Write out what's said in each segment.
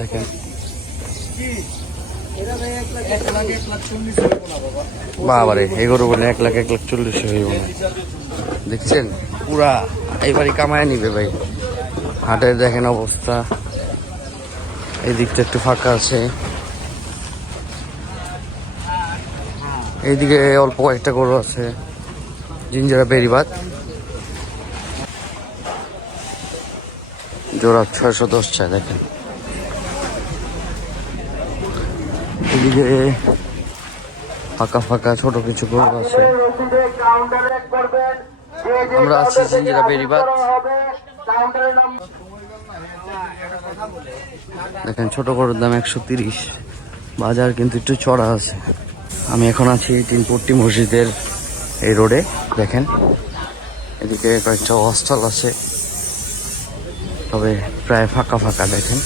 দেখেন বাবারে এই গরু বলে 1,40,000 হইব না। দেখছেন পুরা এইবারই কামায় নিবে ভাই। হাটের দেখেন অবস্থা, এই দিকটা একটু ফাঁকা আছে, এইদিকে অল্প কয়েকটা গরু আছে। জিঞ্জারা বেরিবাদ জোড়া 610 চায়। দেখেন এদিকে ফাঁকা ফাঁকা ছোট কিছু গরু আছে। আমরা আছি জিঞ্জারা বেরিবাদ। দেখেন ছোট গরুর দাম 130। বাজার কিন্তু একটু চড়া আছে। আমি এখন আছি তিনপট্টি মসজিদের এই রোডে। দেখেন এদিকে কয়েকটা হস্টেল আছে, তবে প্রায় ফাঁকা ফাঁকা। দেখেন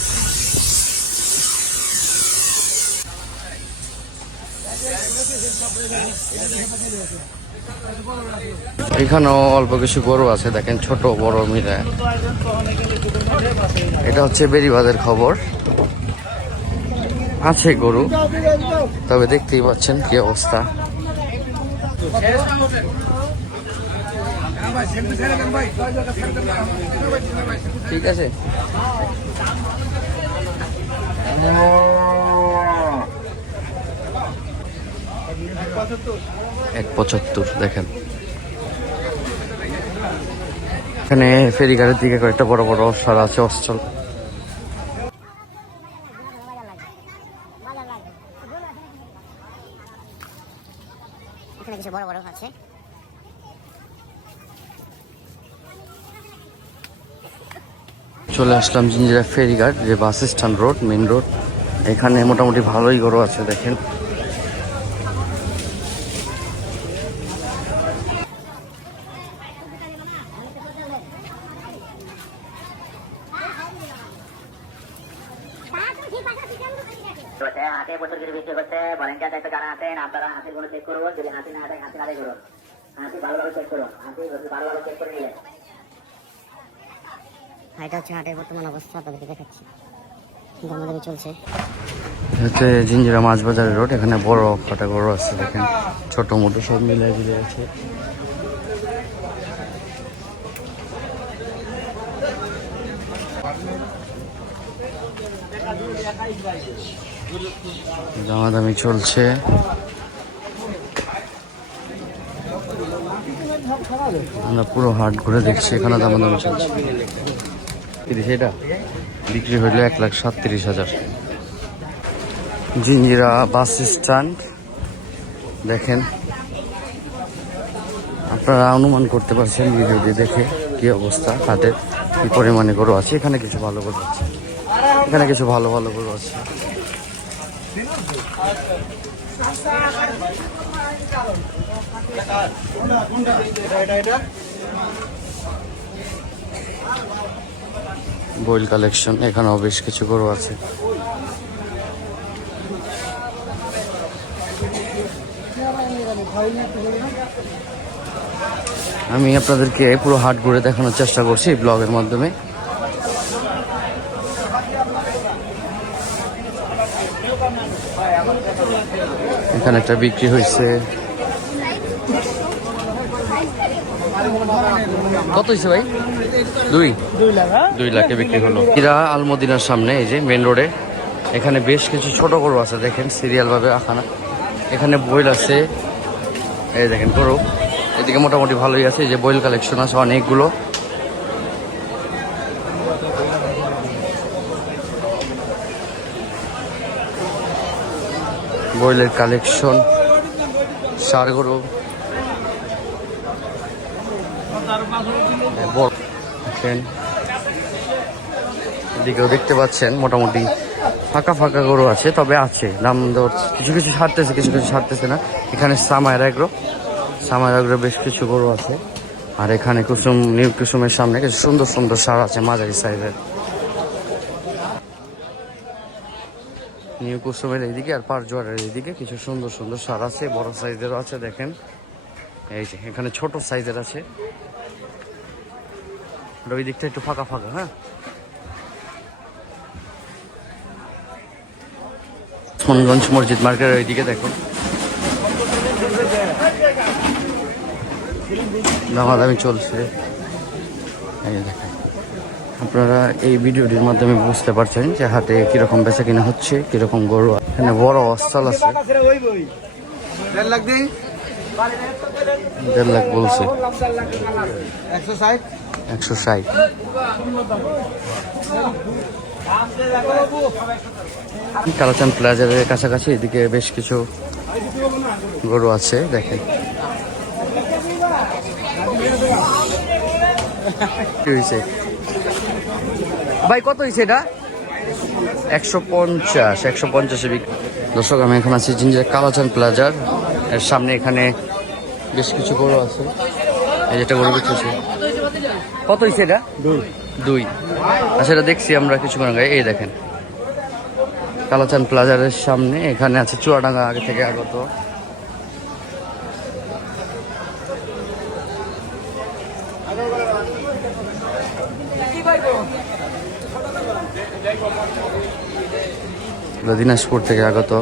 এখানেও অল্প কিছু গরু আছে। দেখেন ছোট বড় মিলে। এটা হচ্ছে বেরিবাদের খবর। আছে গরু, তবে দেখতেই পাচ্ছেন কি অবস্থা। ঠিক আছে, 175। দেখেন এখানে ফেরিঘাটের দিকে কয়েকটা বড় বড় সারা আছে অস্টল। এখানে কিছু বড় বড় আছে। চলে আসলাম জিঞ্জিরা ফেরিঘাট, যে bus stand road, main road. এখানে মোটামুটি ভালোই গরু আছে। দেখেন হাতে বছর যদি বিক্রি করতে ভলেন্টিয়ার দায়িত্ব যারা আছেন, আপনারা হাতের গুলো চেক করবো। যদি হাতি না থাকে হাতি আদায় করুন। হাতি ভালোভাবে চেক করুন। হাতি ভালোভাবে চেক করে নিলেন। এটা হচ্ছে হাটের বর্তমান অবস্থা, আপনাদেরকে দেখাচ্ছি। দামাদামি চলছে। হচ্ছে জিঞ্জিরা মাছ বাজারের রোড। এখানে বড় কটা গরু আছে। দেখেন ছোট মোটো সব মিলাই দিলে আছে। দামাদামি চলছে। আমরা পুরো হাট ঘুরে দেখছি, এখানে দামাদামি চলছে। সেটা বিক্রি হইল 1,37,000। Jinjira bus stand. দেখেন আপনারা অনুমান করতে পারছেন ভিডিও দিয়ে দেখে কি অবস্থা, হাটের কি পরিমাণে গরু আছে। এখানে কিছু ভালো গরু আছে, এখানে কিছু ভালো ভালো গরু আছে। বইল কালেকশন, এখানেও বেশ কিছু গরু আছে। আমি আপনাদেরকে পুরো হাট ঘুরে দেখানোর চেষ্টা করছি ব্লগের মাধ্যমে। এখানে একটা বিক্রি হয়েছে। কত হয়েছে ভাই? 2 লাখে বিক্রি হলো। এরা আলমদিনার সামনে, এই যে মেন রোডে। এখানে বেশ কিছু ছোট গরু আছে। দেখেন সিরিয়াল ভাবে আখানা। এখানে বইল আছে, এই দেখেন গরু। এদিকে মোটামুটি ভালোই আছে, এই যে বইল কালেকশন আছে অনেকগুলো। বইলের কালেকশন, ষাঁড় গরু। এদিকেও দেখতে পাচ্ছেন মোটামুটি ফাঁকা ফাঁকা গরু আছে, তবে আছে দাম দর কিছু কিছু ছাড়তেছে, কিছু কিছু ছাড়তেছে না। এখানে সামায়ের এগ্রো বেশ কিছু গরু আছে। আর এখানে কুসুম, নিউ কুসুমের সামনে কিছু সুন্দর সুন্দর ষাঁড় আছে মাঝারি সাইজের। নিউ কুসুমের এইদিকে আর পারজোয়ারের এইদিকে কিছু সুন্দর সুন্দর ষাঁড় আছে, বড় সাইজেরও আছে। দেখেন এই যে এখানে ছোট সাইজের আছে। ওই দিকটা একটু ফাঁকা ফাঁকা। হ্যাঁ, ওসমানগঞ্জ মসজিদ মার্কেটের ওইদিকে দেখুন দামাদামি চলছে। এই দেখেন, আপনারা এই ভিডিওটির মাধ্যমে বুঝতে পারছেন যে হাটে কিরকম বেচা কিনা হচ্ছে, কিরকম গরু। এখানে বড় অস্থাল আছে, 1.5 লাখ বলছে, 160। কালাচান প্লাজারের কাছাকাছি এদিকে বেশ কিছু গরু আছে দেখেন। কি হয়েছে ভাই, কত হয়েছে এটা? 150, 150-এ বিক্রি। দর্শক, আমি এখন আছি জিঞ্জিরা কালাচান প্লাজার এর সামনে। এখানে বেশ কিছু গরু আছে। এই যেটা গরু বিক্রি, কত হয়েছে এটা? 2। আচ্ছা, এটা দেখছি আমরা কিছুক্ষণ আগে। এই দেখেন কালাচান প্লাজারের সামনে, এখানে আছে চুয়াডাঙ্গা আগে থেকে আগত। দিনাজপুর থেকে আগত।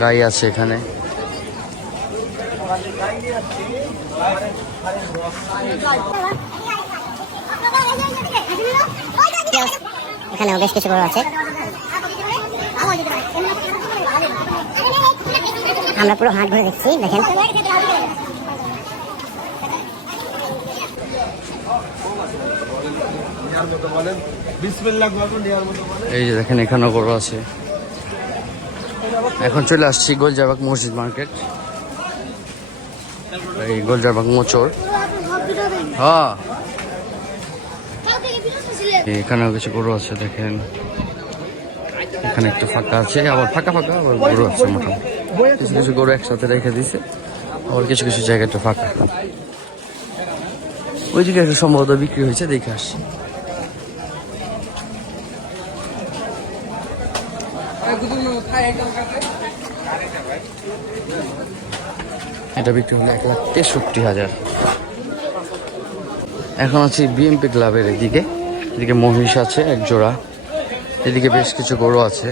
গাই আছে এখানে। এখানেও বেশ কিছু গরু আছে। আমরা পুরো হাট ঘুরে দেখছি, দেখেন। এই যে দেখেন, এখানেও গরু আছে। এখন চলে আসছি গোলজাবাগ মসজিদ মার্কেট, এই গোলজাবাগ মোচর। হ্যাঁ, এখানেও কিছু গরু আছে দেখেন। এখানে একটা ফাঁকা আছে, আবার ফাঁকা ফাঁকা আবার গরু আছে। মোটামুটি কিছু কিছু গরু একসাথে রেখে দিছে, আবার কিছু কিছু জায়গাটা ফাঁকা। ওই দিকে একটা সম্ভবত বিক্রি হয়েছে, দেখে আসছি। এটা বিক্রি হলো 1,63,000। এখন আছি বিএমপি ক্লাবের এদিকে। এদিকে মহিষ আছে এক জোড়া, এদিকে বেশ কিছু গরু আছে।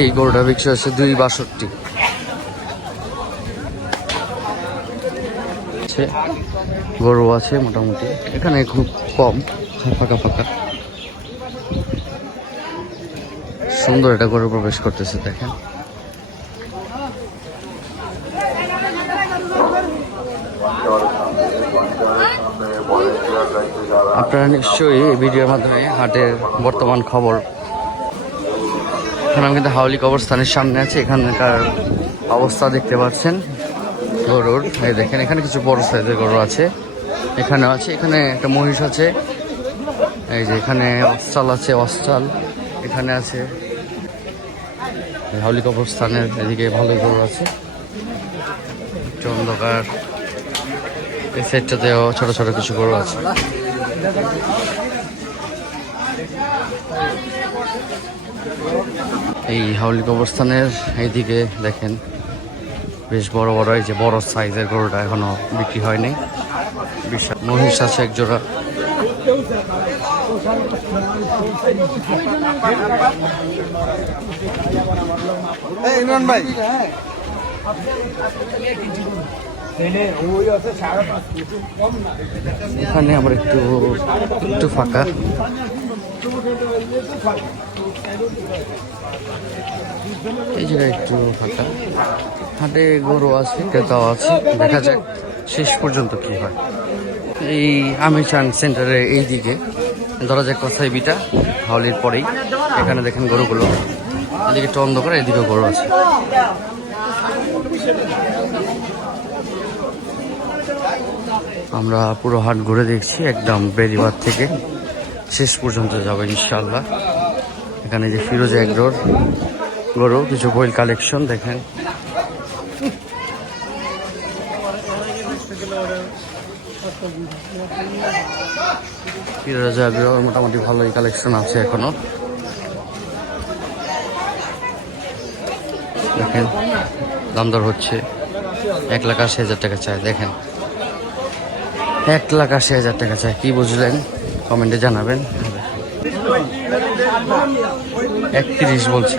এই গরুটা বিক্রি হচ্ছে 2,62। গরু আছে মোটামুটি, এখানে খুব কম, ফাঁকা ফাঁকা। সুন্দর এটা গরু প্রবেশ করতেছে দেখেন। আপনারা নিশ্চয়ই এই ভিডিওর মাধ্যমে হাটের বর্তমান খবর। এখন আমি কিন্তু হাওলি কবরস্থানের সামনে আছে, এখানকার অবস্থা দেখতে পাচ্ছেন গরুর। এই দেখেন, এখানে কিছু বড় সাইজের গরু আছে, এখানেও আছে। এখানে একটা মহিষ আছে, এই যে এখানে অস্টাল আছে, অস্টাল এখানে আছে। হাওলি কবরস্থানের এদিকে ভালোই গরু আছে। অন্ধকার, এই সাইডটাতেও ছোট ছোট কিছু গরু আছে। এই হাওলি কবরস্থানের এইদিকে দেখেন বেশ বড় বড়, এই যে বড় সাইজের গরুটা এখনো বিক্রি হয়নি। বিশাল মহিষ আছে এক জোড়া। ইমরান ভাই, এখানে আবার একটু একটু ফাঁকা। এই জায়গায় একটু ফাঁকা। হাটে গরু আছে, ক্রেতাও আছে, দেখা যাক শেষ পর্যন্ত কি হয়। এই আমিরচান সেন্টারের এই দিকে ধরা যাক কথাই বিটা হাওলির পরেই, এখানে দেখেন গরুগুলো। এদিকে একটু অন্ধকার, এদিকে গরু আছে। আমরা পুরো হাট ঘুরে দেখছি, একদম বেরিবাদ থেকে শেষ পর্যন্ত যাবো ইনশাল্লাহ। এখানে যে ফিরোজা এগ্রোর গরু, কিছু বইল কালেকশন দেখেন। ফিরোজা এগ্রোর মোটামুটি ভালোই কালেকশন আছে এখনো। দেখেন দাম দর হচ্ছে 1,80,000 টাকা চায়। দেখেন 1,80,000 টাকা চায়। কি বুঝলেন কমেন্টে জানাবেন। 31 বলছে।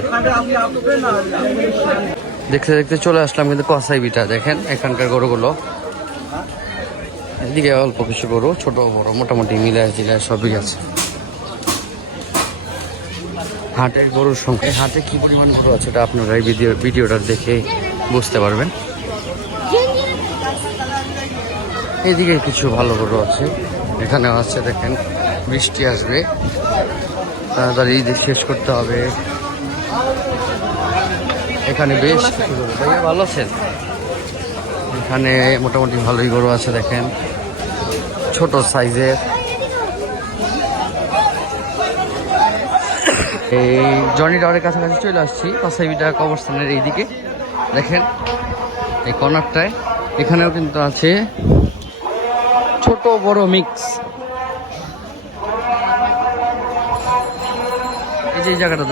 দেখতে দেখতে চলে আসলাম কিন্তু কসাই বিটা। দেখেন এখানকার গরুগুলো, এদিকে অল্প কিছু গরু, ছোট বড় মোটামুটি মিলায় জিলায় সবই আছে। হাটের গরুর সংখ্যা, হাটে কি পরিমাণ গরু আছে এটা আপনারা এই ভিডিওটা দেখে বুঝতে পারবেন। এদিকে কিছু ভালো গরু আছে, এখানে আছে। দেখেন বৃষ্টি আসবে, তাড়াতাড়ি ঈদ শেষ করতে হবে। এখানে বেশ কিছু গরু। ভাইয়া ভালো আছেন? এখানে মোটামুটি ভালোই গরু আছে। দেখেন ছোট সাইজের। এই জনি টাওয়ারের কাছাকাছি চলে আসছি, কসাইবিটা কবরস্থানের এইদিকে। দেখেন এই কর্নারটায় এখানেও কিন্তু আছে ছোট বড় মিক্স। এই যে এই জায়গাটা